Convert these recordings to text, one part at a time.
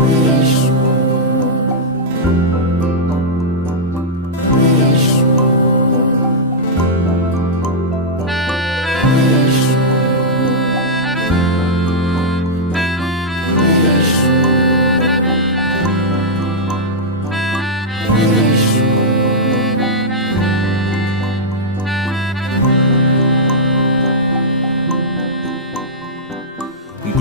দু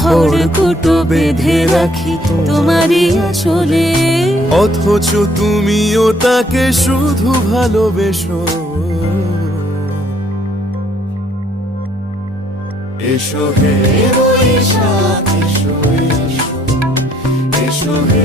খড়কুটো বেঁধে রাখি, তোমারই আসলে অথচ তুমিও তাকে শুধু ভালোবেসো। এসো হে এসো এসো। এসো হে